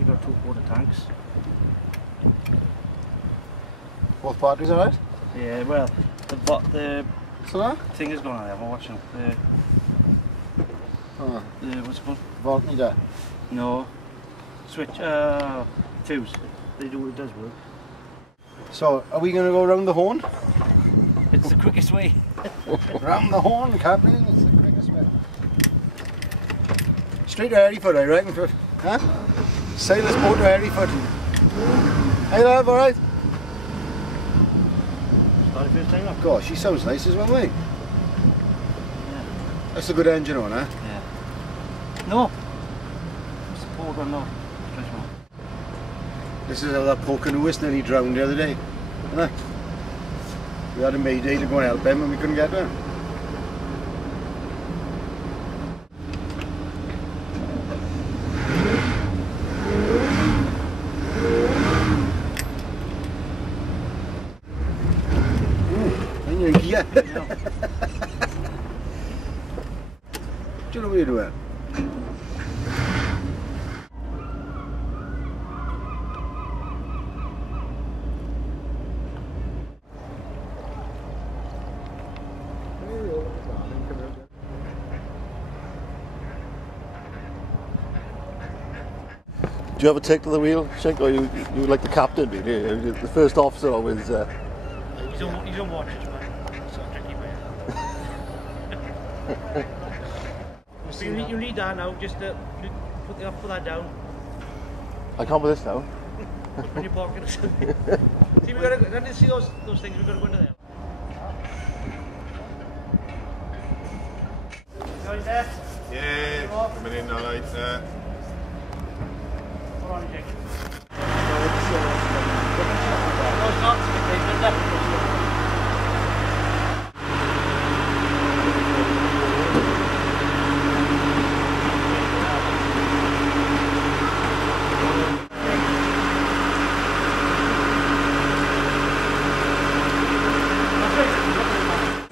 you got 2-quarter tanks. Both batteries alright? Yeah, well, the So that? thing is going on there, I'm watching it. What's it called? Voltmeter. No. Switch, fuse. It does work. So, are we going to go round the horn? It's the quickest way. Round the horn, Captain, it's the quickest way. Straight to Airyfoot, I reckon. Huh? Sailor's boat to Airyfoot. Hey love, alright? Started first time up. Gosh, she sounds nice as well, mate. Yeah. That's a good engine on, huh? Yeah. No. It's the port one, no. Fresh one. This is how that poor canoeist nearly drowned the other day. Isn't it? We had a mayday to go and help him and we couldn't get there. And you're here. Do you know what you're doing? Do you ever take to the wheel, Shank, or you like the captain? The first officer always. You don't watch it, man. It's so tricky, man. You need that now, just to put that down. I can't put this down. Put it in your pocket or something. See, we gotta see those things. We've got to go into them. Going there? Yeah, coming in alright. Hold on, Jake. No, it's not. It's left.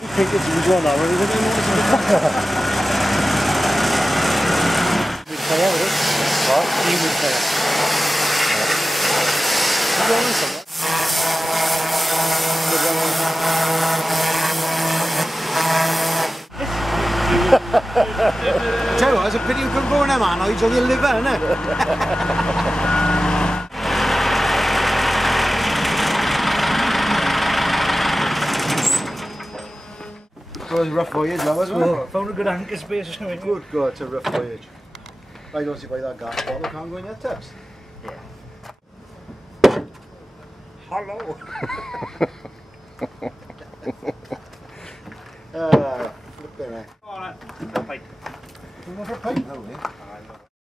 I think it's usual now, isn't it? What? You would say it. Tell you what, it's a pity you couldn't go in there, man. It's on your liver, isn't it? It was a rough voyage, that was, wasn't it? Found a good anchor space or something. Good God, it's a rough voyage. I don't see why that gas bottle can't go in your tips. Yeah. Hello. Flipping it. Alright, pipe. We're going for a pint now, eh?